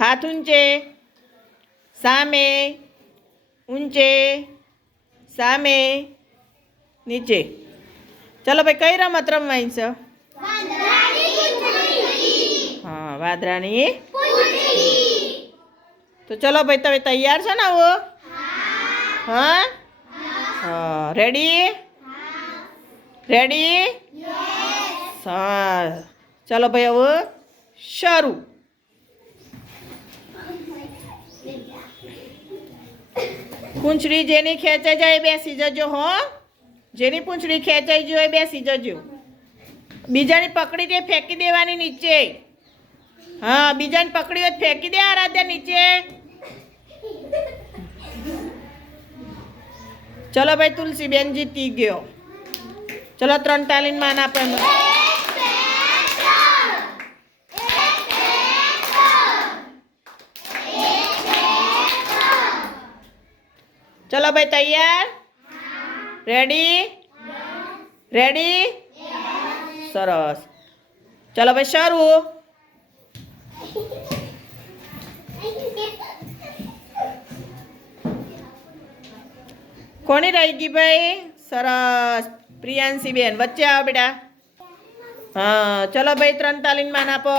हाथ ऊंचे, सामे, ऊंचे, सामे, नीचे। चलो भाई कई रमत रमवानी छे? हाँ, वादरानी तो चलो भाई तमे तैयार छो ने? वो हाँ हाँ, रेडी रेडी? हाँ, चलो भाई अब शुरू। पूंछड़ी जेनी खेंचाई जाए बेसी जजो हो। जेनी पूंछड़ी खेंचाई जाए बेसी जजो। बीजानी पकड़ी दे फेंकी देवानी नीचे। हाँ, बीजानी पकड़ी हो फेंकी दे आराध्या नीचे। चलो भाई तुलसी बेन जीती गयो। चलो 3 तालीन मान आपे। चलो भाई तैयार? Ready ready? सरस। चलो भाई शुरू। कोनी रही गई भाई? सरस। प्रियांशी बेन वच्चे आओ बेटा। हाँ, चलो भाई 3 तालीन मान आपो।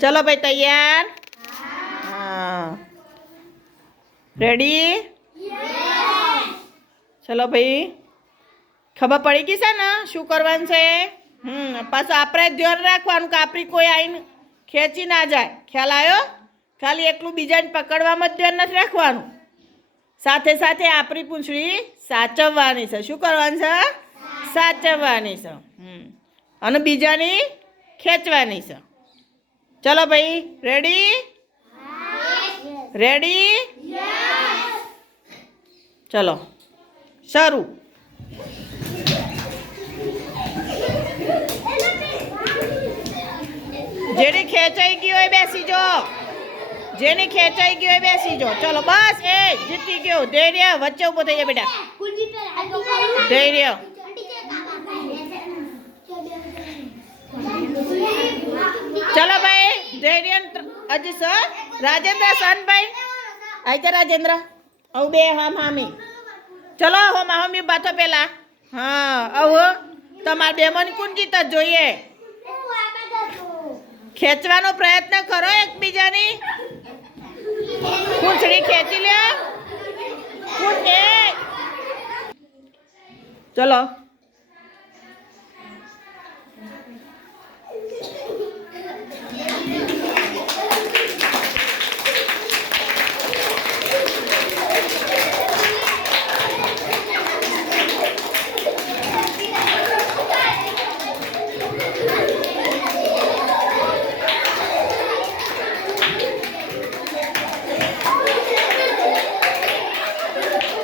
चलो भाई तैयार? हाँ, रेडी? चलो भाई खबर पड़ी गई है ना शू करवानुं छे? पाछो आपणे ध्यान राखवानुं के आपणी कोई आईने खेंची ना जाए। ख्याल आव्यो? खाली एकलू बीजाने पकड़वामां ज ध्यान नथी राखवानुं, साथे साथे आपणी पूंछड़ी साचववानी छे। शुं करवानुं छे? साचववानी छे अने बीजानी खेंचवानी छे। चलो भाई रेडी रेडी? चलो शुरू। जेनी खेंचाई गई होय बेसी जो। जेनी खेंचाई गई होय बेसी जो। चलो बस ए जीती गयो। धैर्य वच्चे उभो थई जा बेटा। धैर्य। चलो भाई धैर्य अजी सर राजेंद्र सन भाई आई जा राजेंद्र औ बे हम हामी। चलो हम हामी बातो पेला। हाँ अब तमार बेमन कोण जीत जोईए। खेचवानो प्रयत्न करो एकबीजानी। पूंछड़ी खेची ले। चलो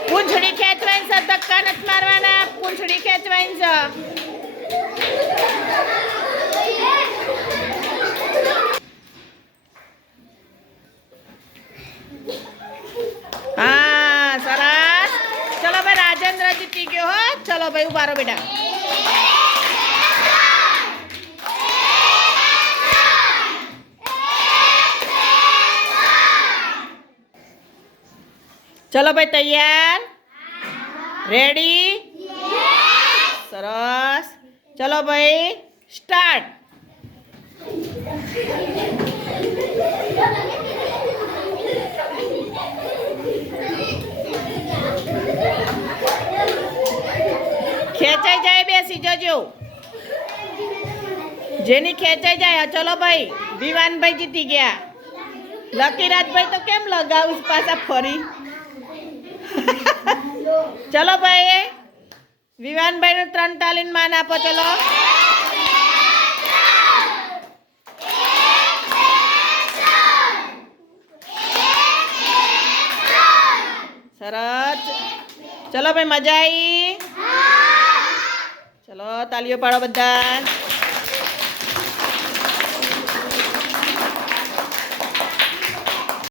पूंछड़ी खेचवानी से धक्का नत मारवाना। पूंछड़ी खेचवानी से। हाँ सरस। चलो भाई राजेंद्र जीती गयो हो। चलो भाई उभा रहो बेटा। चलो भाई तैयार? रेडी? सरस। चलो भाई स्टार्ट। खेचाई जाए बेसी जजो। जेनी खेचाई जाए। चलो भाई विवान भाई जीती गया। लकीराज भाई तो केम लगाव पासा फरी। चलो भाई विवान भाई ने 3 तालीन मान आपो। चलो सरस। चलो भाई मजा आई? चलो तालियों पाड़ो बधा।